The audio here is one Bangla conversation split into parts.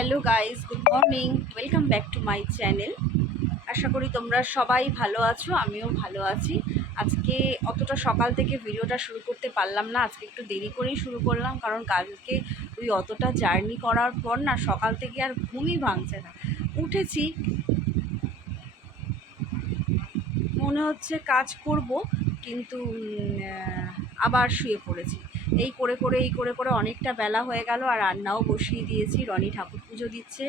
Hello guys, good morning. Welcome back to my channel. আশা করি তোমরা সবাই ভালো আছো, আমিও ভালো আছি। আজকে অতটা সকাল থেকে ভিডিওটা শুরু করতে পারলাম না, আজকে একটু দেরি করেই শুরু করলাম, কারণ কালকে ওই অতটা জার্নি করার পর না সকাল থেকে আর ঘুমই ভাঙছে না। উঠেছি। মনে হচ্ছে কাজ করব, কিন্তু আবার শুয়ে পড়েছি। এই করে করে, এই করে করে অনেকটা বেলা হয়ে গেল আর রান্নাও বসিয়ে দিয়েছি। রনি ঠাকুর পুজো দিচ্ছে।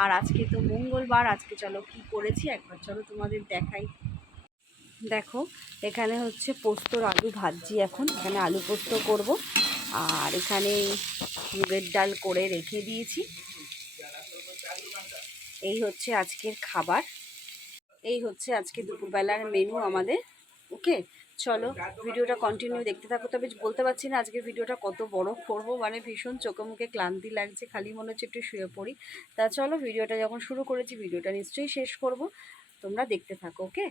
আর আজকে তো মঙ্গলবার, আজকে চলো কি করেছি একবার চলো তোমাদের দেখাই। দেখো, এখানে হচ্ছে পোস্তর আলু ভাজছি এখন। এখানে আলু পোস্ত করব। আর এখানে মুগের ডাল করে রেখে দিয়েছি। এই হচ্ছে আজকের খাবার। এই হচ্ছে আজকে দুপুরবেলার মেনু আমাদের। ওকে চলো, ভিডিওটা কন্টিনিউ দেখতে থাকো। তবে বলতে পারছি না আজকে ভিডিওটা কত বড় করব। মানে ভীষণ চোখে মুখে ক্লান্তি লাগছে, খালি মনে হচ্ছে একটু শুয়ে পড়ি। তা চলো, ভিডিওটা যখন শুরু করেছি, ভিডিওটা নিশ্চয়ই শেষ করব। তোমরা দেখতে থাকো, ওকে?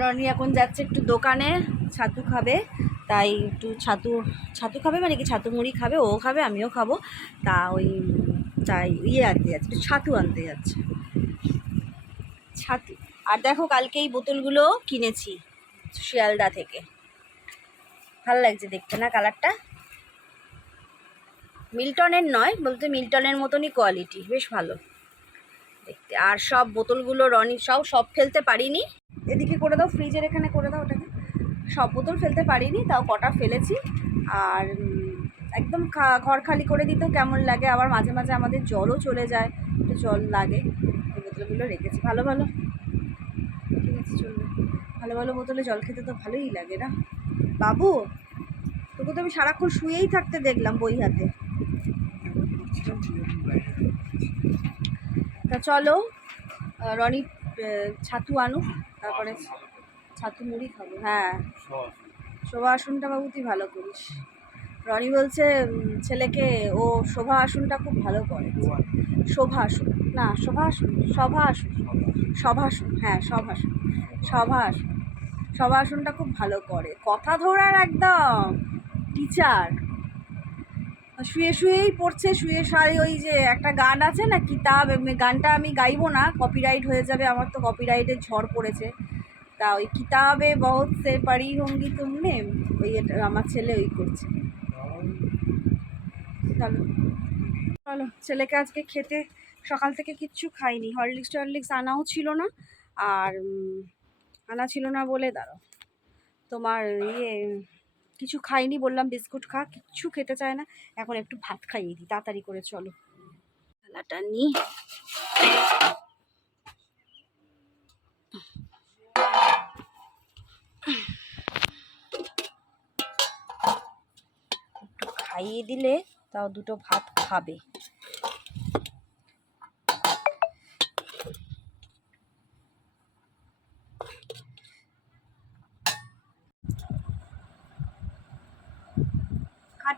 রনি এখন যাচ্ছে একটু দোকানে, ছাতু খাবে। তাই একটু ছাতু ছাতু খাবে মানে কি? ছাতু মুড়ি খাবে, ও খাবে, আমিও খাব। তা ওই, তাই ইয়ে আনতে যাচ্ছে একটু ছাতু আনতে যাচ্ছে। ছাতু। আর দেখো, কালকে এই বোতলগুলো কিনেছি। শিয়ালদা থেকে। ভালো লাগছে দেখতে, না কালারটা? মিল্টনের নয়, বলতে মিল্টনের মতনই কোয়ালিটি বেশ ভালো। দেখতে, আর সব বোতলগুলো রনি, সব সব ফেলতে পারিনি। এদিকে করে দাও, ফ্রিজের এখানে করে দাও ওটাকে। সব বোতল ফেলতে পারিনি, তাও কটা ফেলেছি। আর একদম ঘর খালি করে দিতেও কেমন লাগে, আবার মাঝে মাঝে আমাদের জলও চলে যায়, একটু জল লাগে বোতলগুলো রেখেছি। ভালো ভালো। ভালো ভালো বোতলে জল খেতে তো ভালোই লাগে না? বাবু, তোকে তো আমি সারাক্ষণ শুয়েই থাকতে দেখলাম বই হাতে। তা চলো রনি ছাতু আনুক তারপরে ছাতু মুড়ি খাব। হ্যাঁ। শোভা আসনটা বাবু তুই ভালো করিস। রনি বলছে ছেলেকে ও শোভা আসনটা খুব ভালো করে। শোভা আসন, না, শোভা আসন সভা আসন। সভাসন হ্যাঁ সভাসন সভাসন সভাসনটা খুব ভালো করে। কথা ধরার একদম টিচার শুয়ে শুয়েই পড়ছে, শুয়ে সারি ওই যে একটা গান আছে না, কিতাব গানটা আমি গাইবো না কপিরাইট হয়ে যাবে, আমার তো কপিরাইটের ঝড় পড়েছে। তা ওই কিতাবে বহুত সে পারি হঙ্গি তুমনে, ওই আমার ছেলে ওই করছে। চলো। চলো, ছেলেকে আজকে খেতে সকাল থেকে কিচ্ছু খাইনি। হরলিক্স টরলিক্স আনাও ছিল না, আর আনা ছিল না বলে দাঁড়ো তোমার ইয়ে কিছু খাইনি বললাম, বিস্কুট খা, কিচ্ছু খেতে চায় না। এখন একটু ভাত খাইয়ে দিই তাড়াতাড়ি করে চলো। থালাটা নিই খাইয়ে দিলে তাও দুটো ভাত খাবে।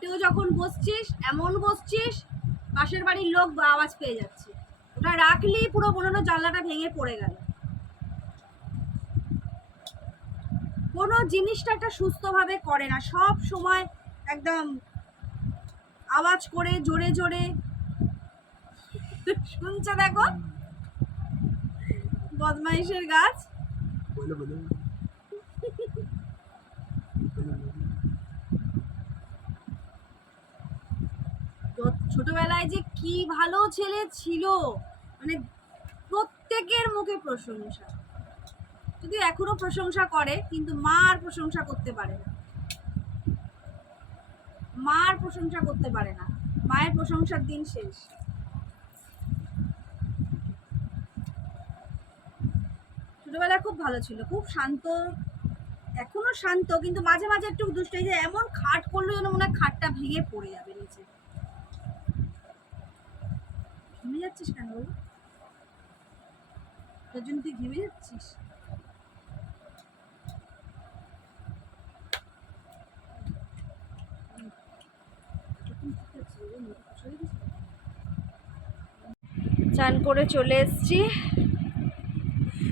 খাটেও যখন বসছিস, এমন বসছিস, পাশের বাড়ির লোক আওয়াজ পেয়ে যাচ্ছে। ওটা রাখলি পুরো হলো জানলাটা ভেঙে পড়ে গেল। কোনো জিনিসটা একটা সুস্থভাবে করে না। সব সময় একদম আওয়াজ করে, জোরে জোরে। শুনছে দেখো? বদমাইশের গাছ। ছোটবেলায় যে কি ভালো ছেলে ছিল মানে প্রত্যেকের মুখে প্রশংসা। যদি এখনও প্রশংসা করে, কিন্তু মা আর প্রশংসা করতে পারে না। মা আর প্রশংসা করতে পারে না। মায়ের প্রশংসার দিন শেষ। ছোটবেলায় খুব ভালো ছিল, খুব শান্ত, এখনও শান্ত, কিন্তু মাঝে মাঝে একটু দুষ্ট যে এমন খাট করল যেন মনে হয় খাটটা ভেঙে পড়ে যাবে নিচে। ঘেমে যাচ্ছিস কেন বাবু? তোর জন্য তুই ঘেমে যাচ্ছিস? চান করে চলে এসেছি।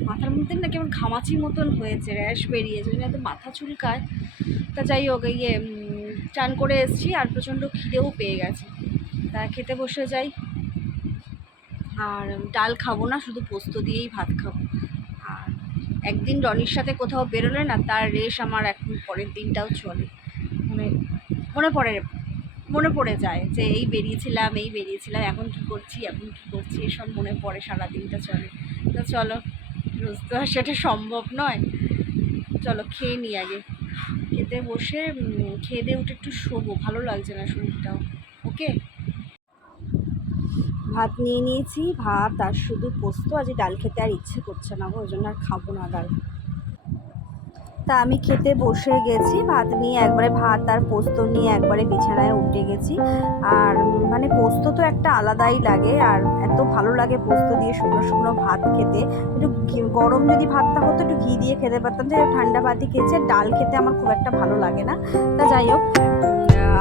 মাথার মধ্যে না কেমন ঘামাচির মতন হয়েছে, র্যাশ বেরিয়েছে ওই জন্য মাথা চুলকায়। তা যাই হোক ইয়ে চান করে এসেছি আর প্রচণ্ড খিদেও পেয়ে গেছে। তা খেতে বসে যাই। আর ডাল খাব না, শুধু পোস্ত দিয়েই ভাত খাব। আর একদিন রনির সাথে কোথাও বেরোলে না, তার রেশ আমার এখন পরের দিনটাও চলে। মানে মনে পড়ে মনে পড়ে যায় যে এই বেরিয়েছিলাম এই বেরিয়েছিলাম, এখন কী করছি, এখন কী করছি, এসব মনে পড়ে সারা দিনটা চলে। তো চলো, রোজ তো আর সেটা সম্ভব নয়। চলো, খেয়ে নিই আগে। খেতে বসে খেয়ে দিয়ে উঠে একটু শোবো, ভালো লাগছে না শরীরটাও। ওকে? ভাত নিয়ে নিয়েছি, ভাত আর শুধু পোস্ত আজ ডাল খেতে আর ইচ্ছে করছে না ওই জন্য আর খাব না ডাল। তা আমি খেতে বসে গেছি, ভাত নিয়ে একবারে ভাত আর পোস্ত নিয়ে একবারে বিছানায় উঠে গেছি। আর মানে পোস্ত তো একটা আলাদাই লাগে, আর এত ভালো লাগে পোস্ত দিয়ে শুকনো শুকনো ভাত খেতে। একটু গরম যদি ভাতটা হতো, একটু ঘি দিয়ে খেতে পারতাম। যে ঠান্ডা ভাতই খেয়েছে ডাল খেতে আমার খুব একটা ভালো লাগে না। তা যাই হোক,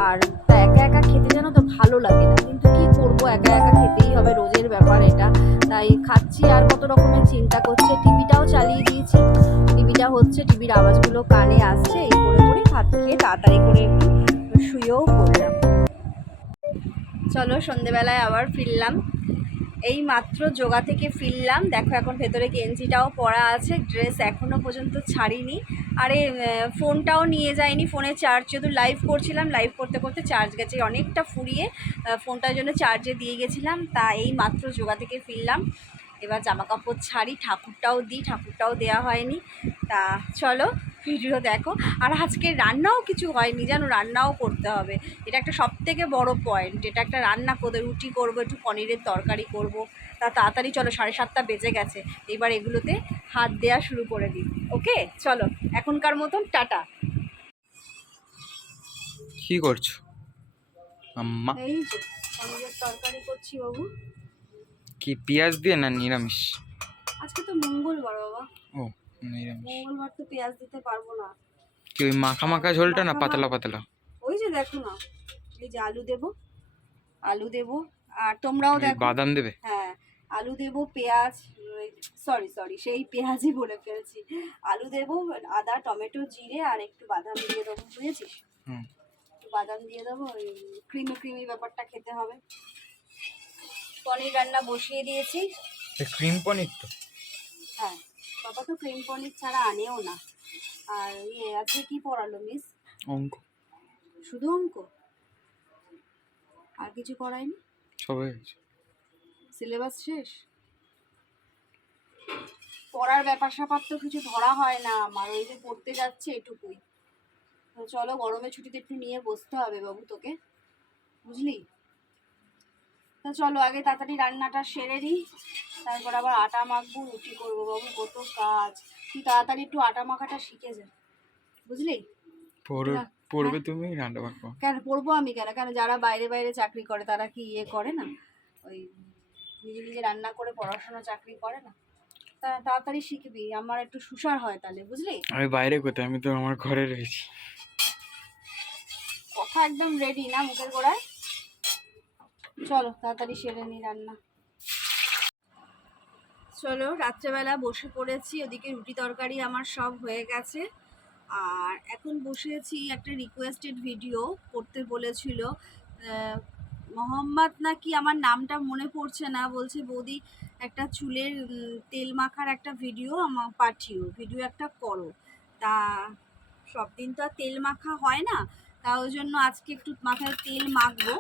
আর একা একা খেতে জানো তো ভালো লাগে না, কিন্তু করব, একা একা খেতেই হবে রোজের ব্যাপার এটা। তাই খাচ্ছি আর কত রকমের চিন্তা করছে। টিভিটাও চালিয়ে দিয়েছি। টিভিটা হচ্ছে, টিভির আওয়াজগুলো কানে আসছে, এই করে করে ভাত খেয়ে তাড়াতাড়ি করে একটু শুয়েও পড়লাম। চলো, সন্ধেবেলায় আবার ফিরলাম। এই মাত্র যোগা থেকে ফিরলাম। দেখো এখন ভেতরে গেঞ্জিটাও পরা আছে, ড্রেস এখনও পর্যন্ত ছাড়িনি। আরে ফোনটাও নিয়ে যায়নি ফোনে চার্জ যেহেতু লাইভ করছিলাম লাইভ করতে করতে চার্জ গেছে, অনেকটা ফুরিয়ে ফোনটার জন্য চার্জে দিয়ে গেছিলাম, তা এই মাত্র যোগা থেকে ফিরলাম, এবার জামাকাপড় ছাড়ি, ঠাকুরটাও দিই, ঠাকুরটাও দেওয়া হয়নি, তা চলো ভিডিও দেখো। আর আজকে রান্নাও কিছু হয়নি জানো? রান্নাও করতে হবে। এটা একটা সব থেকে বড় পয়েন্ট এটা একটা রান্না করতে রুটি করব একটু পনিরের তরকারি করব। তা তাড়াতাড়ি চলো সাড়ে সাতটা বেজে গেছে। এবার এগুলোতে হাত দেওয়া শুরু করে দিই ওকে? চলো এখনকার মতন টাটা। কি করছ? আম্মা। এই যে পনিরের তরকারি করছি বাবু। কি পেঁয়াজ দিয়ে না নিরামিষ? আজকে তো মঙ্গলবার বাবা। ও। মঙ্গলবার তো পেঁয়াজ দিতে পারব না। কি ওই মাখা মাখা ঝোলটা না পাতলা পাতলা? ওই যে দেখো না এই যে আলু দেবো আলু দেবো আর তোমরাও দেখো বাদাম দেবে? হ্যাঁ আলু দেবো পেঁয়াজ সরি সরি সেই পেঁয়াজই বলে ফেলছি। আলু দেবো আদা টমেটো জিরে আর একটু বাদাম দিয়ে দেবো বুঝেছিস? হুম। একটু বাদাম দিয়ে দেবো ওই ক্রিমি ক্রিমি ব্যাপারটা খেতে হবে। পনির রান্না বসিয়ে দিয়েছি। ক্রিম পনির তো। হ্যাঁ। বাবা তো ক্রিম পনির ছাড়া আনেও না। আর ইয়ে আজকে কি পড়ালো মিস অঙ্ক। শুধু অঙ্ক? আর কিছু করায়নি সব হয়ে সিলেবাস শেষ? পড়ার ব্যাপার স্যাপার তো কিছু ধরা হয় না আমার ওই যে পড়তে যাচ্ছে এটুকুই। চলো গরমে ছুটিতে একটু নিয়ে বসতে হবে বাবু তোকে। বুঝলি? তা চলো আগে তাড়াতাড়ি রান্নাটা সেরে দিই তারপর আবার আটা মাখবো রুটি করব বাবু কত কাজ। তুই তাড়াতাড়ি একটু আটা মাখাটা শিখে যা। বুঝলি? পড়বে তুমি রান্না মাখবো। কেন পড়ব আমি কেন? কেন যারা বাইরে বাইরে চাকরি করে তারা কি ইয়ে করে না? ওই নিজে নিজে রান্না করে পড়াশোনা চাকরি করে না? তাড়াতাড়ি শিখবি আমার একটু সুসার হয় তাহলে বুঝলি? আমি বাইরে কোথায়? আমি তো আমার ঘরে রয়েছি। কথা একদম রেডি না মুখের গোড়ায়? চলো, তাড়াতাড়ি সেরে নি রান্না। চলো, রাত্রেবেলা বসে পড়েছি, ওদিকে রুটি তরকারি আমার সব হয়ে গেছে। আর এখন বসেছি একটা রিকোয়েস্টেড ভিডিও করতে বলেছিল। মোহাম্মদ নাকি আমার নামটা মনে পড়ছে না, বলছে, বৌদি, একটা চুলের তেল মাখার একটা ভিডিও আমার পাঠিও ভিডিও একটা করো। তা সব দিন তো আর তেল মাখা হয় না তা ওই জন্য আজকে একটু মাথায় তেল মাখবো।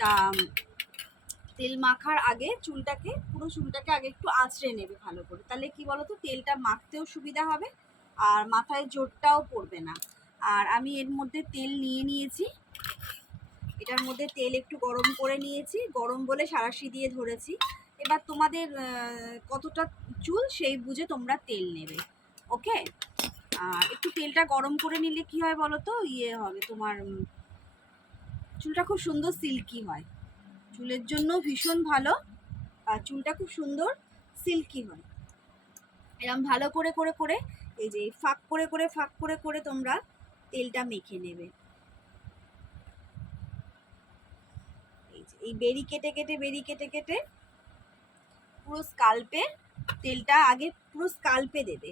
তা তেল মাখার আগে চুলটাকে, পুরো চুলটাকে আগে একটু আঁচড়ে নেবে ভালো করে। তাহলে কি বলো তো তেলটা মাখতেও সুবিধা হবে আর মাথায় জোরটাও পড়বে না। আর আমি এর মধ্যে তেল নিয়ে নিয়েছি। এটার মধ্যে তেল একটু গরম করে নিয়েছি। গরম বলে সারাশি দিয়ে ধরেছি। এবার তোমাদের কতটা চুল সেই বুঝে তোমরা তেল নেবে। ওকে আর একটু তেলটা গরম করে নিলে কি হয় বলো তো ইয়ে হবে তোমার চুলটা খুব সুন্দর সিল্কি হয়। চুলের জন্য ভীষণ ভালো, আর চুলটা খুব সুন্দর সিল্কি হয়। এরকম ভালো করে করে করে, এই যে ফাঁক করে করে, ফাঁক করে করে তোমরা তেলটা মেখে নেবে। এই বেরি কেটে কেটে, বেরি কেটে কেটে পুরো স্কাল্পে তেলটা আগে পুরো স্কাল্পে দেবে।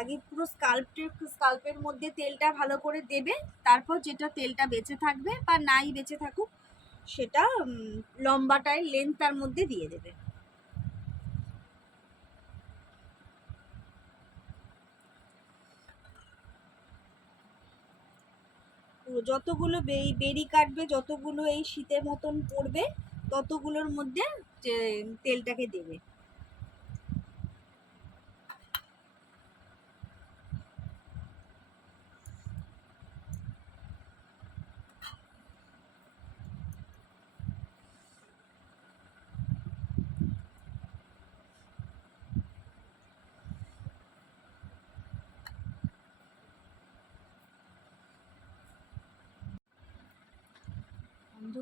আগে পুরো স্কাল্পের স্কাল্পের মধ্যে তেলটা ভালো করে দেবে, তারপর যেটা তেলটা বেঁচে থাকবে বা নাই বেঁচে থাকুক, সেটা লম্বাটায় লেন্থ তার মধ্যে দিয়ে দেবে। যতগুলো বেরি কাটবে, যতগুলো এই শীতের মতন পড়বে, ততগুলোর মধ্যে তেলটাকে দেবে।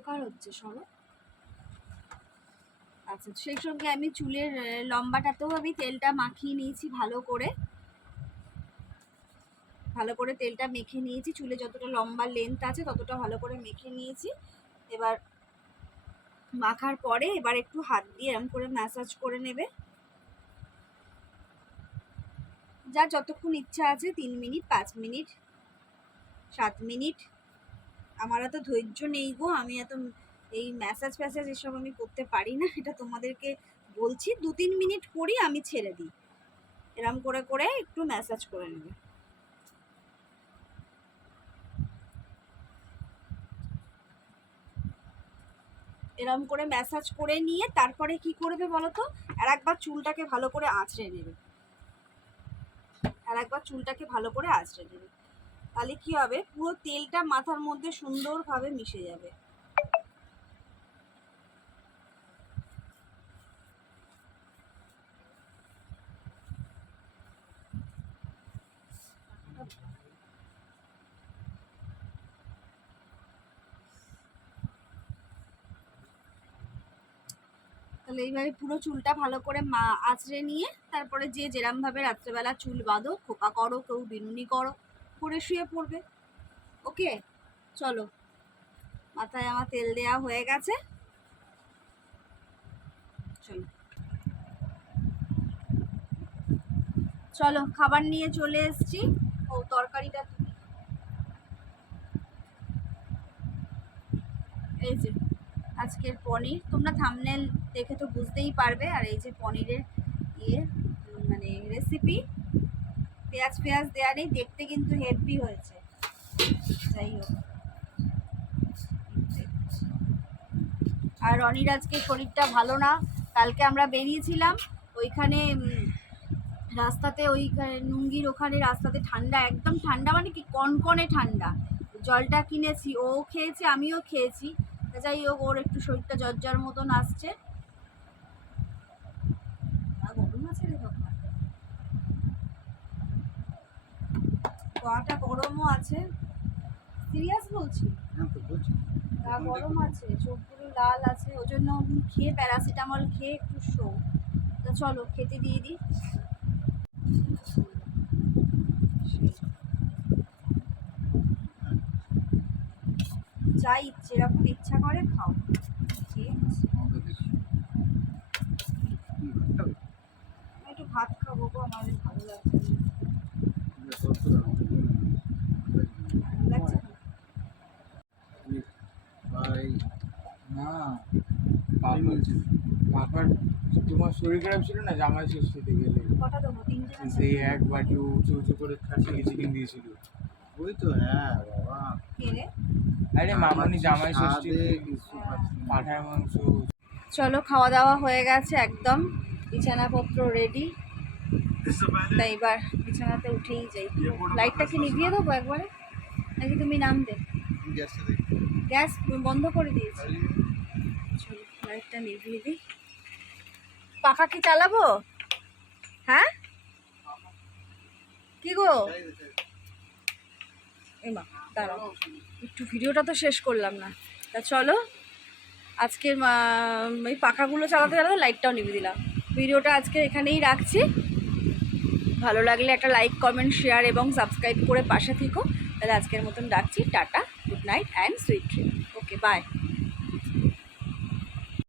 অন্ধকার হচ্ছে সরো আচ্ছা সেই সঙ্গে আমি চুলের লম্বাটাতেও আমি তেলটা মাখিয়ে নিয়েছি ভালো করে। ভালো করে তেলটা মেখে নিয়েছি, চুলে যতটা লম্বা লেন্থ আছে ততটা ভালো করে মেখে নিয়েছি। এবার মাখার পরে এবার একটু হাত দিয়ে এরম করে ম্যাসাজ করে নেবে। যা যতক্ষণ ইচ্ছা আছে, তিন মিনিট, পাঁচ মিনিট, সাত মিনিট আমার এত ধৈর্য নেই গো, আমি এত এই ম্যাসাজ ফ্যাসাজ এসব আমি করতে পারি না, এটা তোমাদেরকে বলছি, দু তিন মিনিট করি আমি ছেড়ে দিই। এরম করে করে একটু ম্যাসাজ করে নেবে। এরম করে ম্যাসাজ করে নিয়ে তারপরে কি করবে বলো তো আর একবার চুলটাকে ভালো করে আঁচড়ে নেবে। আর একবার চুলটাকে ভালো করে আঁচড়ে নেবে। তাহলে কি হবে? পুরো তেলটা মাথার মধ্যে সুন্দরভাবে মিশে যাবে। তাহলে এইভাবে পুরো চুলটা ভালো করে মা আঁচড়ে নিয়ে, তারপরে যে যেরমভাবে রাত্রেবেলা চুল বাঁধো, খোপা করো, কেউ বিনুনি করো। করে শুয়ে পড়বে। ওকে? চলো। মাথায় আমার তেল দেওয়া হয়ে গেছে। চলো। চলো, খাবার নিয়ে চলে এসছি। ও, তরকারিটা তুমি এই যে, আজকের পনির। তোমরা থামনেল দেখে তো বুঝতেই পারবে। আর এই যে পনিরের ইয়ে মানে রেসিপি পেঁয়াজ পেঁয়াজ দেওয়া নেই, দেখতে কিন্তু হেভি হয়েছে। যাই হোক। আর রনির আজকে শরীরটা ভালো না, কালকে আমরা বেরিয়েছিলাম, ওইখানে রাস্তাতে ওই নুঙ্গির ওখানে রাস্তাতে ঠান্ডা, একদম ঠান্ডা মানে কি কনকনে ঠান্ডা। জলটা কিনেছি, ও খেয়েছে, আমিও খেয়েছি। যাই হোক, ওর একটু শরীরটা জ্বর মতন আসছে আর গরম আছে রে বাবা। গাটা গরমও আছে। সিরিয়াস বলছি? গা গরম আছে চোখগুলো লাল আছে ওই জন্য খেয়ে প্যারাসিটামল খেয়ে একটু শো তা চলো খেতে দিয়ে দিই। যা ইচ্ছে এরকম ইচ্ছা করে খাও। একটু ভাত খাব গো আমার ভালো লাগছে না। ভালো লাগছে না? না বাবার তোমার শরীর খারাপ ছিল না? জামাই ষষ্ঠীতে গেলে। সেই এক বাটি উঁচু উঁচু করে চিলি চিকেন দিয়েছিল। ওই তো হ্যাঁ বাবা। আরে মামনি জামাই ষষ্ঠী না। পাঠার মাংস। চলো খাওয়া দাওয়া হয়ে গেছে একদম। বিছানাপত্র রেডি তাই এবার বিছানাতে উঠেই যাই। লাইটটা কি নিভিয়ে দেবো একবারে? নাকি তুমি নামবে? গ্যাসটা দেখি। গ্যাস বন্ধ করে দিয়েছি। লাইটটা নিভিয়ে দিই। পাখা কি চালাবো? হ্যাঁ? কি গো। এমা দাঁড়াও। একটু ভিডিওটা তো শেষ করলাম না। তা চলো, আজকের এই পাখাগুলো চালাতে চালাতে লাইটটাও নিভে দিলাম। ভিডিওটা আজকে এখানেই রাখছি। ভালো লাগলে একটা লাইক কমেন্ট শেয়ার এবং সাবস্ক্রাইব করে পাশে থেকো। তাহলে আজকের মতন রাখছি। Tata good night and sweet dream okay bye